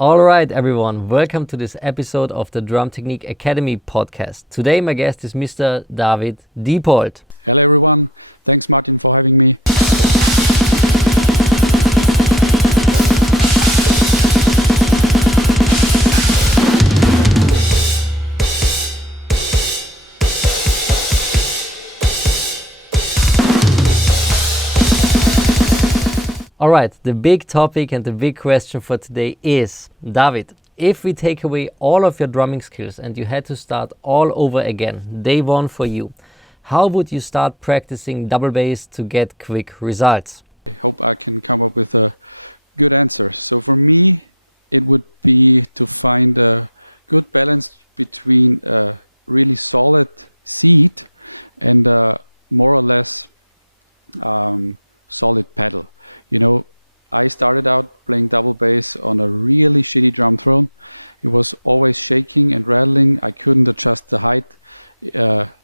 All right, everyone, welcome to this episode of the Drum Technique Academy podcast. Today, my guest is Mr. David Diepold. Hello, everyone. Thanks, Martin, for having me. All right, the big topic and the big question for today is, David, if we take away all of your drumming skills and you had to start all over again, day one for you, how would you start practicing double bass to get quick results? I hope I can come up with a good answer. So for me, it would be to find a good balance between a really solid seat and a more or less solid pedal. You know, I started out playing double bass on a really shitty drum throne. It was always shaking and rattling. I couldn't adjust the height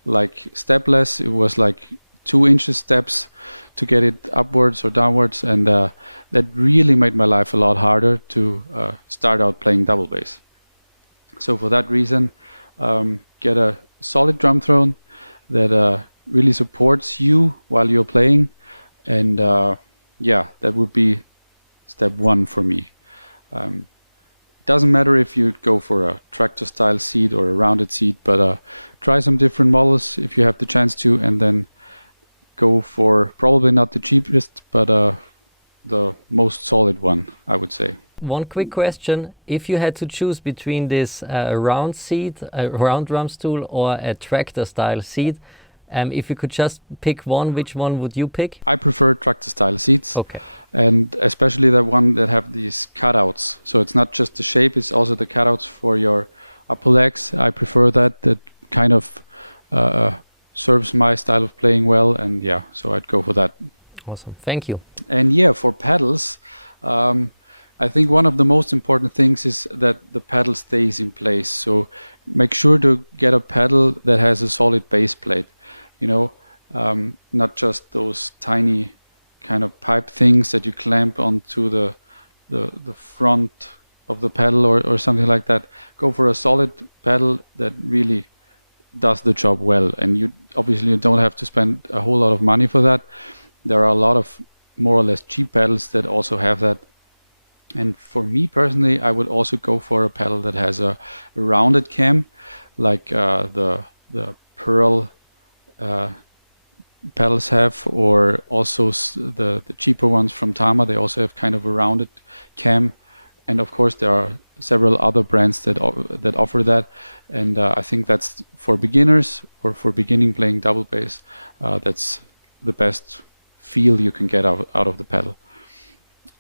like stepless. It was like 2 inches steps to get it upwards or downwards. And that really made my life a lot harder to start out playing double bass. So for that reason, get a solid drum throne that really supports you while you're playing. And yeah, that would be step one for me. It doesn't matter if you go for a tractor style seat or a rounded seat, but try some different models if you have the chance to, and then go for probably not the cheapest, but the most solid one, I would say. One quick question. If you had to choose between this round seat, a round drum stool, or a tractor style seat, if you could just pick one, which one would you pick? I prefer tractor style seats. Okay. And especially the one that have these cutouts. So it's not just the shape, it's also the cutouts for your upper legs. I prefer that. That kind of serves my style of playing well. And yeah, so I'd go for that. Awesome. Thank you. And yeah, for pedals, I think one of the most important things is that the pedal stays in place. So make sure to get a pedal that has a solid base plate. You know, not just those tiny kind of pipe things that you clamp onto the front of the pedal or something like that. Go for a solid pedal that really does the job well. And you obviously don't have to spend a whole lot of money for that. There are a lot of more or less cheap pedals that also have that. And for me personally, I would also go for a pedal that has a rounded cam, like the Pearl pedals have, or also the cheaper ones from Tama. They also have kind of a rounded cam, and of course there are several other brands that offer that. And I think that's for beginners or for beginning playing double bass. That's the best feel you can get out of the pedal.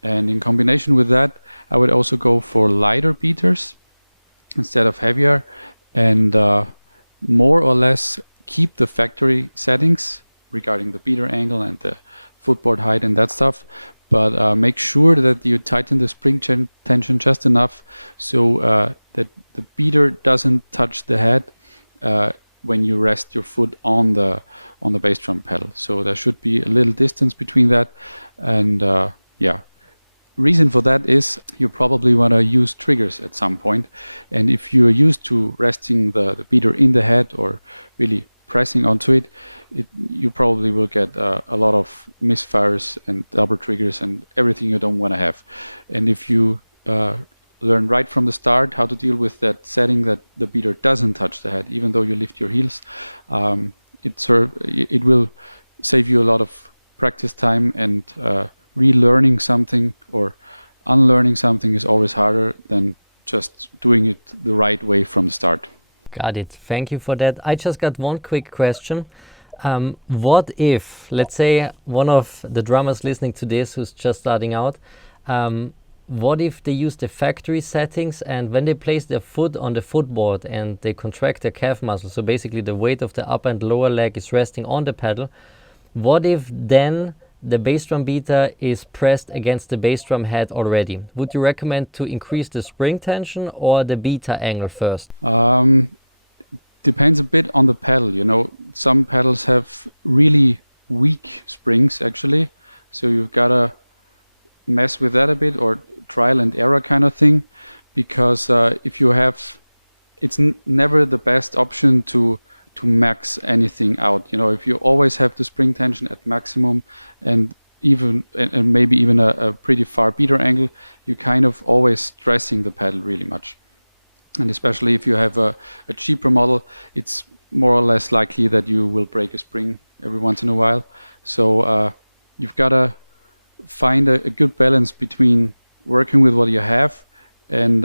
And in combination with that, I would also go for lighter beaters instead of heavier, and more or less keep the factory settings regarding the beater angle and the footboard height and that stuff, but make sure that you tighten the spring tension just enough so that the beater doesn't touch the head when you rest your foot on the bass drum pedal. So there should be a little distance between that, and yeah. Reason for that is you probably want to use triggers at some point, and if you're used to resting the beater in the head or really pressing onto it, you probably will get a lot of misfires and double triggers and everything you don't want to have. And if you learn right from the start how to deal with that setting that the beater doesn't touch the head, even though you lift your heels, it will save you a lot of practice time, and relearning something or unlearning something is always harder than just doing it the right way from the start. Got it. Thank you for that. I just got one quick question. What if, let's say, one of the drummers listening to this who's just starting out, what if they use the factory settings, and when they place their foot on the footboard and they contract their calf muscle, so basically the weight of the upper and lower leg is resting on the pedal, what if then the bass drum beater is pressed against the bass drum head already? Would you recommend to increase the spring tension or the beater angle first? Depends a bit on the pedal. You know, some pedals have really weak springs actually, so you've got to mess with that a bit, or trial and error kind of thing. because if you have, it's never the best option to max anything out. You know, if you always have the spring tension at maximum and maybe even a pretty far beater angle, you kind of always stressing the pedal really much. And especially if you have a cheaper model, it's more or less likely that you will break a spring every once in a while. So you've got to find a good balance between working with what you have and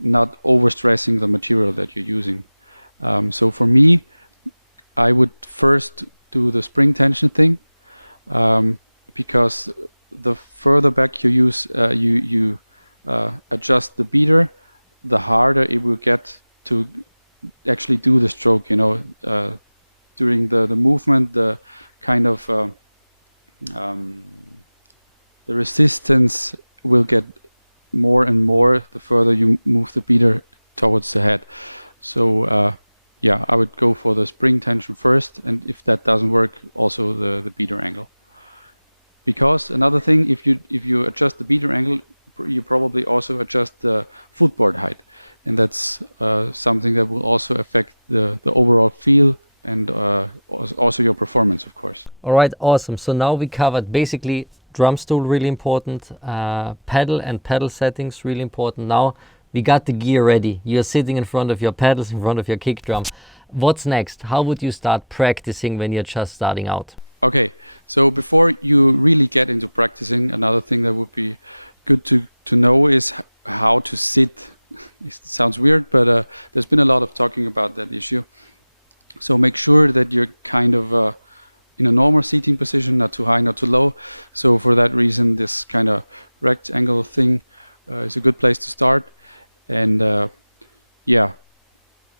not overstressing the material that you're using. So for me, I would first do the spring tension thing, because the further back you use, you adjust the beater, the harder it will get to actually do the stroke. You know, during the movement, the kind of the resistance will get more and more the further you move the beater towards the head. So yeah, I would go for the spring tension first, and if that doesn't work, also the beater angle. Because another thing, if you adjust the beater angle, you probably also adjust the footboard height, and that's something that will also affect the overall feel and also your performance, of course. All right, awesome. So now we covered basically drum stool, really important, pedal and pedal settings, really important. Now we got the gear ready. You're sitting in front of your pedals, in front of your kick drum. What's next? How would you start practicing when you're just starting out? Okay, so before you really get into practicing, another thing that would be good to know is how to sit. It sounds weird, but there's been a lot of talking about that issue. So make sure that you're kind of in a normal seating position, not too high, not too low. So for that reason, this kind of rectangle thing is a good place to start. And yeah,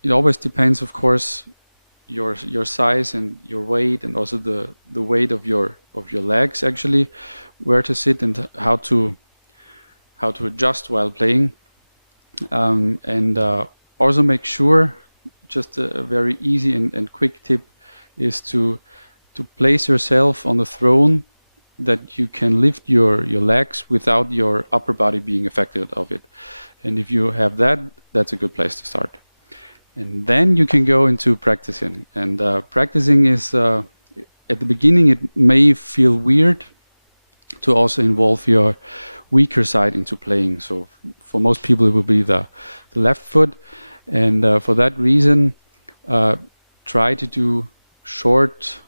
it always depends, of course, your size and your weight, and also the weight of your legs, actually, where to sit and how to adjust while playing. And also make sure, just a very easy and quick tip is to place yourself on the throne that you can lift your legs without your upper body being affected of it. And if you have that, that's a good place to start. And then you can go into practicing. And practicing is, at the beginning, it may feel weird to also involve your weaker side into playing. So for most people, it will be the left foot. And for that reason, try to do short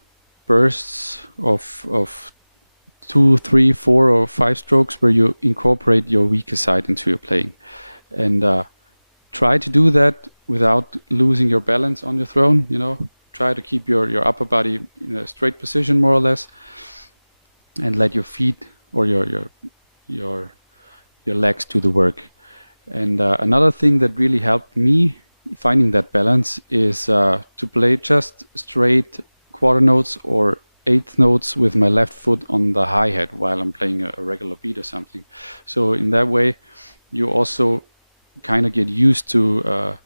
bursts of 2, 3, 4, or 5 strokes where you incorporate your weaker side into your playing. And try to do that without losing your balance on your throne. You know, try to keep your upper body in a straight position, more or less, and let your feet or your legs do the work. And another thing that really helped me finding that balance is to play just straight quarter notes or eighth notes with my left foot on the hi-hat while I'm playing a regular beat or something. So in that way, you also kind of get used to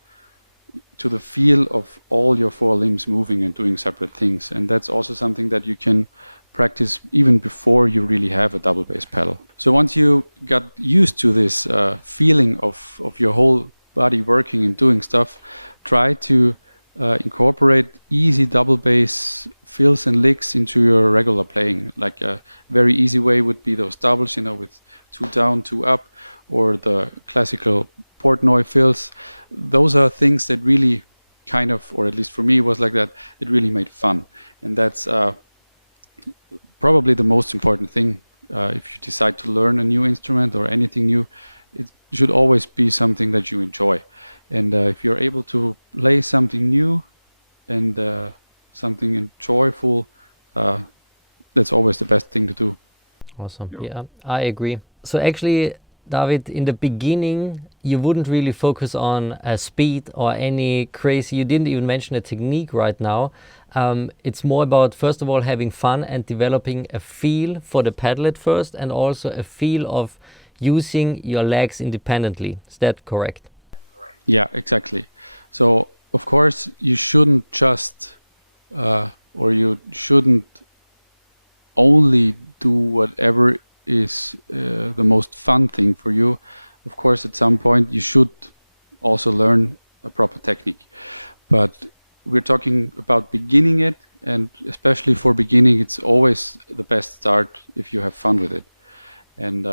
the feel of all your 4 limbs moving and doing separate things. And that's also something that you can practice even before you really have a double bass pedal. So once you got used to this feeling of your whole body working and doing stuff, try to incorporate easy double bass fills and licks into your regular playing. Like a very easy way would be those doubles, you know, with 2 down, 2 up, or the classical Portnoy fills. Those are things that really kind of, or at least for me, was like that. It really made fun, and that's probably the most important thing. If you decide to learn a new instrument or anything new, it should always be something that you enjoy. And if you're able to play something new and something enjoyable, that's always the best thing to do. Awesome. Yeah, I agree. So actually, David, in the beginning, you wouldn't really focus on speed or any crazy, you didn't even mention a technique right now. It's more about, first of all, having fun and developing a feel for the pedal at first, and also a feel of using your legs independently. Is that correct? Yeah, exactly. So, of course, you shouldn't just, or you shouldn't only do whatever is the most fun thing for you. of course, at some point you should also learn a proper technique. But we're talking about beginning it, and especially for beginning, it's always the best start if you have fun with it. And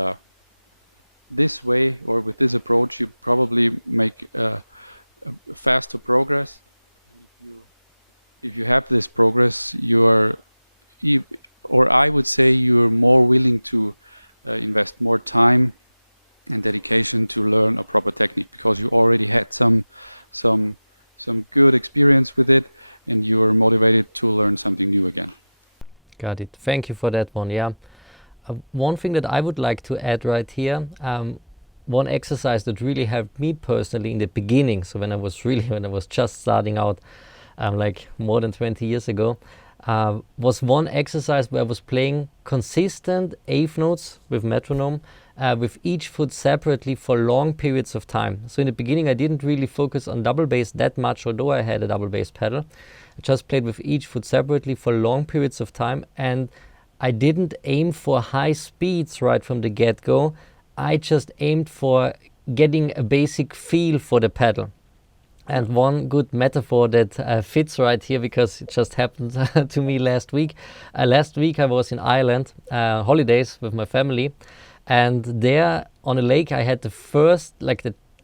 this way, or with this approach, you probably make a faster progress. If you have this progress, or I would say you're more willing to invest more time and dedication to learn a proper technique, because you already had some good experience with it, and you're motivated to learn something new again. Got it. Thank you for that one. Yeah. One thing that I would like to add right here, one exercise that really helped me personally in the beginning, so when I was just starting out, like more than 20 years ago, was one exercise where I was playing consistent eighth notes with metronome, with each foot separately for long periods of time. So in the beginning, I didn't really focus on double bass that much, although I had a double bass pedal. I just played with each foot separately for long periods of time, and I didn't aim for high speeds right from the get-go. I just aimed for getting a basic feel for the pedal. And one good metaphor that fits right here, because it just happened to me last week. Last week I was in Ireland, holidays with my family, and there on a lake I had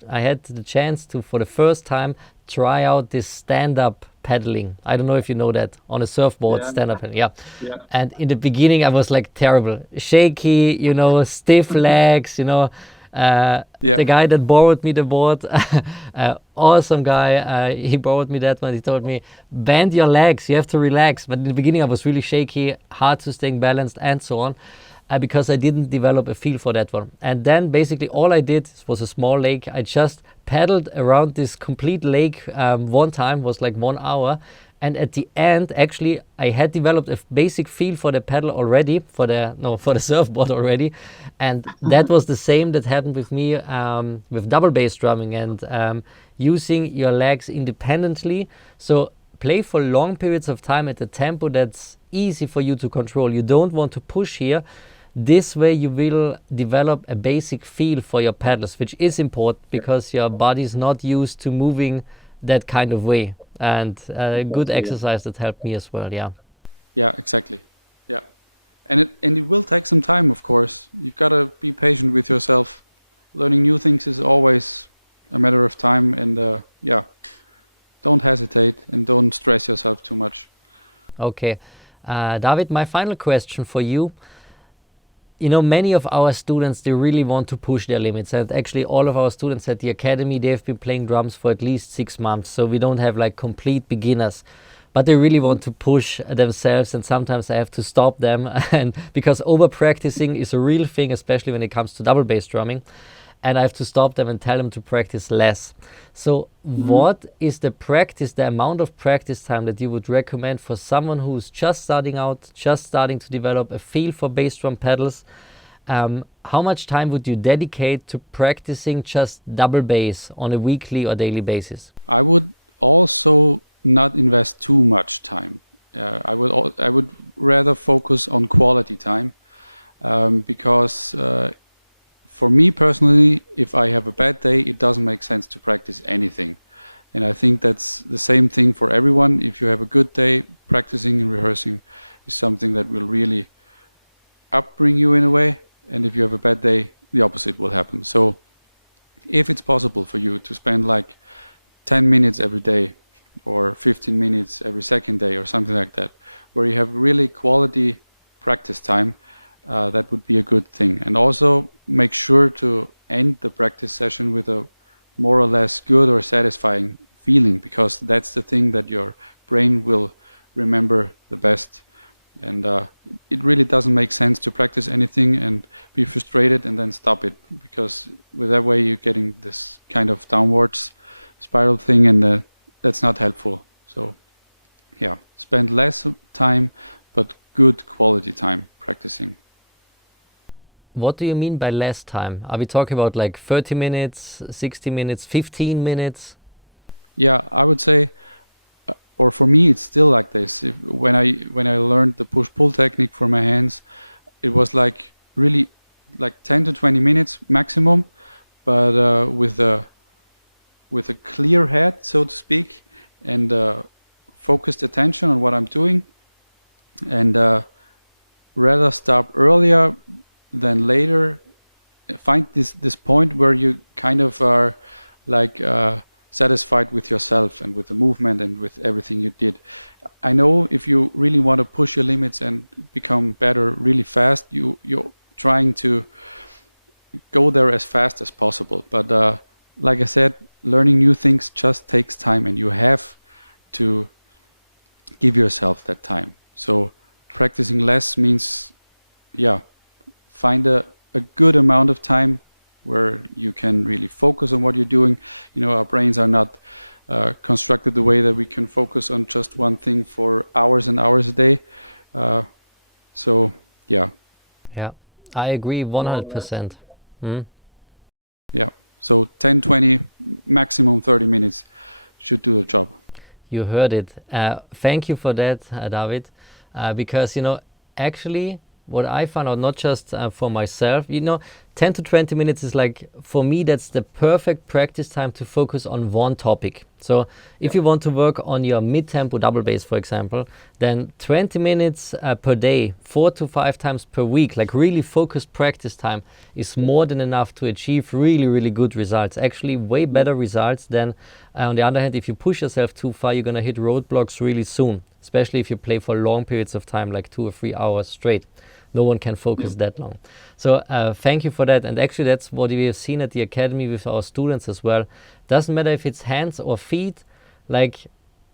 I had the chance to, for the first time, try out this stand-up paddling. I don't know if you know that, on a surfboard, stand-up paddling. Yeah. And in the beginning I was like terrible, shaky, stiff legs, the guy that borrowed me the board, awesome guy, he borrowed me that one. He told me, bend your legs, you have to relax. But in the beginning I was really shaky, hard to stay balanced and so on, because I didn't develop a feel for that one. And then basically all I did, it was a small lake, I just paddled around this complete lake one time, was like 1 hour. And at the end, actually, I had developed a basic feel for the pedal already, for the surfboard already. And that was the same that happened with me with double bass drumming and using your legs independently. So play for long periods of time at a tempo that's easy for you to control. You don't want to push here. This way you will develop a basic feel for your pedals, which is important because your body is not used to moving that kind of way. And a good exercise that helped me as well. Yeah, exactly. Yeah, and it will take some time, of course. You've got to be patient with yourself. Learning new things is always a matter of time, and don't hesitate and don't stress yourself too much. Okay, David, my final question for you. Many of our students, they really want to push their limits. And actually all of our students at the academy, they've been playing drums for at least 6 months. So we don't have like complete beginners, but they really want to push themselves. And sometimes I have to stop them, and because over practicing is a real thing, especially when it comes to double bass drumming. And I have to stop them and tell them to practice less. So what is the amount of practice time that you would recommend for someone who's just starting out, just starting to develop a feel for bass drum pedals? How much time would you dedicate to practicing just double bass on a weekly or daily basis? I would also not invest too much time. I would rather focus on quality time, because for me personally, if I have a bad day, it doesn't make sense to practice anything. And I think that's the same thing for everyone. If you have a good day, practicing and rehearsing is something that will really upbring you in a way. And if you have a bad day, the opposite will happen. So if it's possible for you to spend like 10 minutes every day or 15 minutes every second day or something like that, where you have really quality practice time, that would be a good thing. And also make sure to end the practice session with a more or less good or satisfying feeling, because that's the thing that your brain will remember the best. And it really doesn't make sense to practice anything and be frustrated and then stop it, because with that way you're getting this kind of downwards spiral thing, and that's not helpful. So yeah, spend less time but good quality time practicing. What do you mean by less time? Are we talking about like 30 minutes, 60 minutes, 15 minutes? Yeah, I would say, or for me, it's still like this. When I learned the push-pull technique for my hands, it was like really like 10 to 20 minutes maximum. but with a clear head, so to speak, and focused attention on what I'm doing, and rather stop earlier than later. Find this point where you kind of are like satisfied with yourself and with the movement and with everything you did. I know if you really want to push your limits and become better really fast, you're trying to go there as fast as possible. But like I said, learning new things just takes time, and you have to give yourself that time. So practicing less means, find a good amount of time where you can really focus on what you're doing. Our brains are not constructed the way that we can focus on just one thing for hours and hours a day. So Yeah, I agree 100%. Yeah. So 10, 20, maximum 30 minutes should do the job. You heard it. Thank you for that, David. Because, actually, what I found out, not just for myself, 10 to 20 minutes is like, for me, that's the perfect practice time to focus on one topic. So if you want to work on your mid-tempo double bass, for example, then 20 minutes per day, 4 to 5 times per week, like really focused practice time, is more than enough to achieve really, really good results. Actually, way better results than, on the other hand, if you push yourself too far, you're going to hit roadblocks really soon, especially if you play for long periods of time, like 2 or 3 hours straight. No one can focus that long. So thank you for that. And actually, that's what we have seen at the Academy with our students as well. Doesn't matter if it's hands or feet, like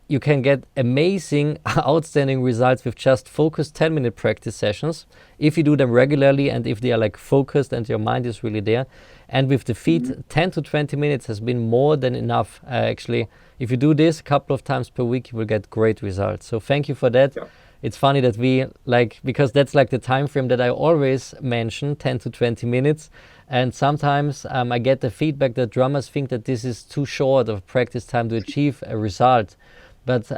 you can get amazing, outstanding results with just focused 10-minute practice sessions if you do them regularly and if they are like focused and your mind is really there. And with the feet, 10 to 20 minutes has been more than enough. Actually, if you do this a couple of times per week, you will get great results. So thank you for that. Yeah. It's funny that we because that's like the time frame that I always mention, 10 to 20 minutes. And sometimes I get the feedback that drummers think that this is too short of practice time to achieve a result. But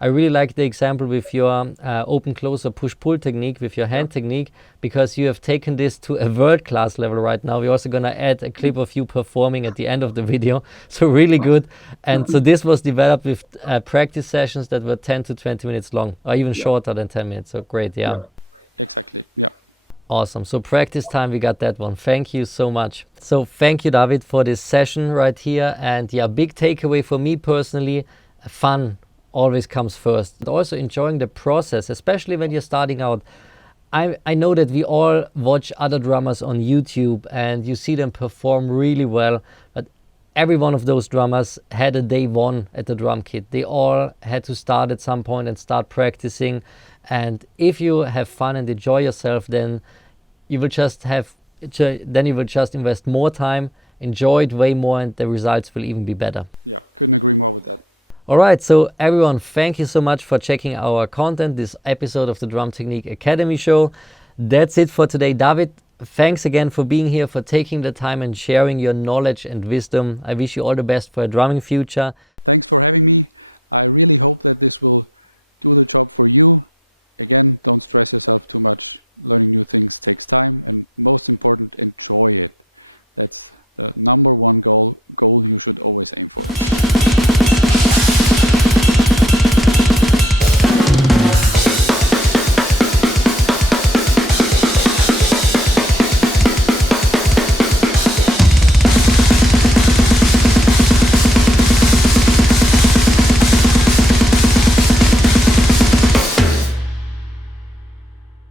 I really like the example with your open-close or push-pull technique, with your hand technique, because you have taken this to a world-class level right now. We're also going to add a clip of you performing at the end of the video. So really good. And so this was developed with practice sessions that were 10 to 20 minutes long, or even shorter than 10 minutes. So great, yeah. Exactly, yeah. Awesome. So practice time, we got that one. Thank you so much. So thank you, David, for this session right here. And yeah, big takeaway for me personally, fun always comes first. And also enjoying the process, especially when you're starting out. I know that we all watch other drummers on YouTube and you see them perform really well, but every one of those drummers had a day one at the drum kit. They all had to start at some point and start practicing. And if you have fun and enjoy yourself, then you will just invest more time, enjoy it way more, and the results will even be better. Yeah, couldn't agree more with that. All right, so everyone, thank you so much for checking our content, this episode of the Drum Technique Academy show. That's it for today. David, thanks again for being here, for taking the time and sharing your knowledge and wisdom. I wish you all the best for a drumming future. Thanks for having me. I really hope that this will do the job for you. Again, don't stress yourself too much. Learning new things takes time, and most important, enjoy it. That's the number one goal you should always aim for.